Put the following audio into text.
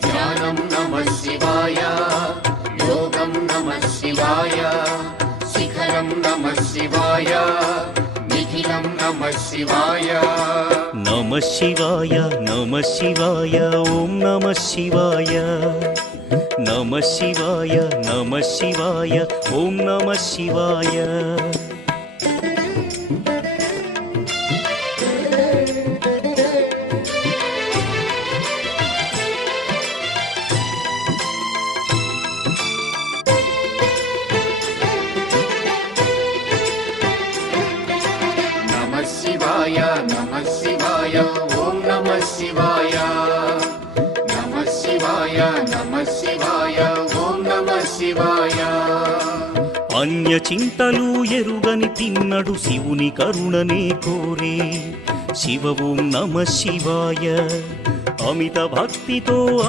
ధ్యానం నమః శివాయ, యోగం నమః శివాయ, శిఖరం నమః శివాయ, నిఖిలం నమః శివాయ. నమః శివాయ నమః శివాయ ఓం నమః శివాయ. నమః శివాయ నమః శివాయ ఓం నమః శివాయ. నమః శివాయ నమః శివాయ ఓం నమః శివాయ. నమః శివాయ నమః శివాయ ఓం నమః శివాయ. అన్య చింతలు ఎరుగని తిన్నడు శివుని కరుణనే కోరే. శివ ఓం నమః శివాయ. అమిత భక్తితో